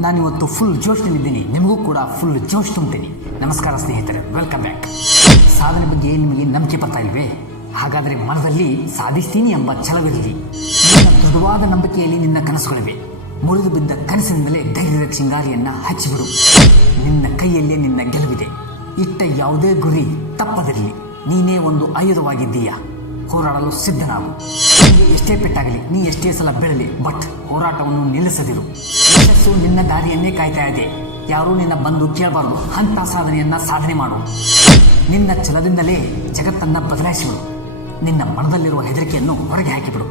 ನಾನಿವತ್ತು ಫುಲ್ ಜೋಶ್ನಲ್ಲಿದ್ದೀನಿ, ನಿಮಗೂ ಕೂಡ ಫುಲ್ ಜೋಶ್ ತುಂಬ್ತೀನಿ. ನಮಸ್ಕಾರ ಸ್ನೇಹಿತರೆ, ವೆಲ್ಕಮ್ ಬ್ಯಾಕ್. ಸಾಧನೆ ಬಗ್ಗೆ ನಿಮಗೆ ನಂಬಿಕೆ ಬರ್ತಾ ಇಲ್ವೇ? ಹಾಗಾದರೆ ಮನದಲ್ಲಿ ಸಾಧಿಸ್ತೀನಿ ಎಂಬ ಛಲವಿರಲಿ. ನಿನ್ನ ದೃಢವಾದ ನಂಬಿಕೆಯಲ್ಲಿ ನಿನ್ನ ಕನಸುಗಳಿವೆ. ಮುರಿದು ಬಿದ್ದ ಕನಸಿನ ಮೇಲೆ ಧೈರ್ಯದ ಚಿಂಗಾರಿಯನ್ನ ಹಚ್ಚಿಬಿಡು. ನಿನ್ನ ಕೈಯಲ್ಲೇ ನಿನ್ನ ಗೆಲುವಿದೆ. ಇಟ್ಟ ಯಾವುದೇ ಗುರಿ ತಪ್ಪದಿರಲಿ. ನೀನೇ ಒಂದು ಆಯುಧವಾಗಿದ್ದೀಯಾ. ಹೋರಾಡಲು ಸಿದ್ಧನಾಗು. ನಿನಗೆ ಎಷ್ಟೇ ಪೆಟ್ಟಾಗಲಿ, ನೀ ಎಷ್ಟೇ ಸಲ ಬೀಳಲಿ, ಬಟ್ ಹೋರಾಟವನ್ನು ನಿಲ್ಲಿಸದಿರು. ಯಶಸ್ಸು ನಿನ್ನ ದಾರಿಯನ್ನೇ ಕಾಯ್ತಾ ಇದೆ. ಯಾರೂ ನಿನ್ನ ಬಂದು ಕೇಳಬಾರದು. ಅಂಥ ಸಾಧನೆ ಮಾಡು. ನಿನ್ನ ಛಲದಿಂದಲೇ ಜಗತ್ತನ್ನ ಬದಲಾಯಿಸಿಬಿಡು. ನಿನ್ನ ಮನದಲ್ಲಿರುವ ಹೆದರಿಕೆಯನ್ನು ಹೊರಗೆ ಹಾಕಿಬಿಡು.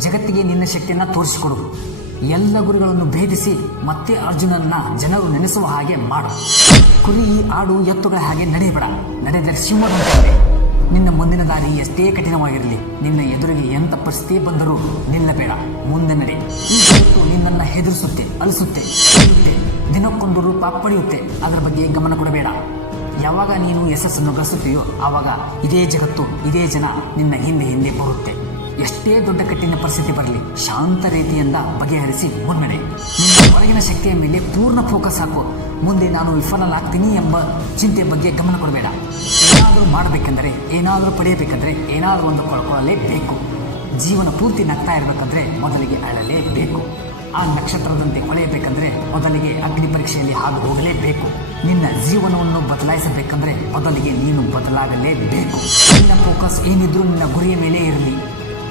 ಜಗತ್ತಿಗೆ ನಿನ್ನ ಶಕ್ತಿಯನ್ನ ತೋರಿಸಿಕೊಡು. ಎಲ್ಲ ಗುರಿಗಳನ್ನು ಭೇದಿಸಿ ಮತ್ತೆ ಅರ್ಜುನನ್ನ ಜನರು ನೆನೆಸುವ ಹಾಗೆ ಮಾಡು. ಕುರಿ ಆಡು ಎತ್ತುಗಳ ಹಾಗೆ ನಡೆಯಬೇಡ. ನಡೆದರೆ ಸಿಂಹದಂತೆ. ನಿನ್ನ ಮುಂದಿನ ದಾರಿ ಎಷ್ಟೇ ಕಠಿಣವಾಗಿರಲಿ, ನಿನ್ನ ಎದುರಿಗೆ ಎಂಥ ಪರಿಸ್ಥಿತಿ ಬಂದರೂ ನಿಲ್ಲಬೇಡ. ಮುಂದೆ ನಡೆ. ಈ ಜಗತ್ತು ನಿನ್ನನ್ನು ಹೆದರಿಸುತ್ತೆ, ಅಲಿಸುತ್ತೆ, ದಿನಕ್ಕೊಂದು ರೂಪ ಪಡೆಯುತ್ತೆ. ಅದರ ಬಗ್ಗೆ ಗಮನ ಕೊಡಬೇಡ. ಯಾವಾಗ ನೀನು ಯಶಸ್ಸನ್ನು ಗಳಿಸುತ್ತೀಯೋ ಆವಾಗ ಇದೇ ಜಗತ್ತು, ಇದೇ ಜನ ನಿನ್ನ ಹಿಂದೆ ಹಿಂದೆ ಬರುತ್ತೆ. ಎಷ್ಟೇ ದೊಡ್ಡ ಕಠಿಣ ಪರಿಸ್ಥಿತಿ ಬರಲಿ, ಶಾಂತ ರೀತಿಯಿಂದ ಬಗೆಹರಿಸಿ ಮುನ್ನಡೆ. ನಿನ್ನ ಹೊರಗಿನ ಶಕ್ತಿಯ ಮೇಲೆ ಪೂರ್ಣ ಫೋಕಸ್ ಹಾಕು. ಮುಂದೆ ನಾನು ವಿಫಲನಾಗ್ತೀನಿ ಎಂಬ ಚಿಂತೆ ಬಗ್ಗೆ ಗಮನ ಕೊಡಬೇಡ. ಏನಾದರೂ ಮಾಡಬೇಕೆಂದರೆ, ಏನಾದರೂ ಪಡೆಯಬೇಕಂದ್ರೆ, ಏನಾದರೂ ಒಂದು ಕಳ್ಕೊಳ್ಳಲೇಬೇಕು. ಜೀವನ ಪೂರ್ತಿ ನಗ್ತಾ ಇರಬೇಕಂದ್ರೆ ಮೊದಲಿಗೆ ಅಳಲೇಬೇಕು. ಆ ನಕ್ಷತ್ರದಂತೆ ಹೊಳೆಯಬೇಕಂದ್ರೆ ಮೊದಲಿಗೆ ಅಗ್ನಿ ಪರೀಕ್ಷೆಯಲ್ಲಿ ಹಾದು ಹೋಗಲೇಬೇಕು. ನಿನ್ನ ಜೀವನವನ್ನು ಬದಲಾಯಿಸಬೇಕಂದ್ರೆ ಮೊದಲಿಗೆ ನೀನು ಬದಲಾಗಲೇಬೇಕು. ನಿನ್ನ ಫೋಕಸ್ ಏನಿದ್ರೂ ನಿನ್ನ ಗುರಿಯ ಮೇಲೆ ಇರಲಿ.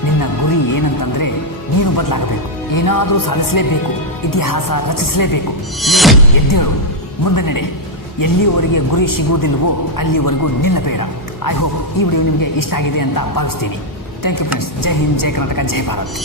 ನಿನ್ನ ಗುರಿ ಏನಂತಂದ್ರೆ ನೀನು ಬದಲಾಗಬೇಕು. ಏನಾದರೂ ಸಾಧಿಸಲೇಬೇಕು. ಇತಿಹಾಸ ರಚಿಸಲೇಬೇಕು. ನೀನು ಎದ್ದೇಳು, ಮುಂದೆ ನಡೆ. ಎಲ್ಲಿಯವರೆಗೆ ಗುರಿ ಸಿಗುವುದಿಲ್ಲವೋ ಅಲ್ಲಿವರೆಗೂ ನಿಲ್ಲಬೇಡ. ಐ ಹೋಪ್ ಈ ವಿಡಿಯೋ ನಿಮಗೆ ಇಷ್ಟ ಆಗಿದೆ ಅಂತ ಭಾವಿಸ್ತೀನಿ. Thank you friends. Jai Hind, Jai Karnataka, Jai Bharat.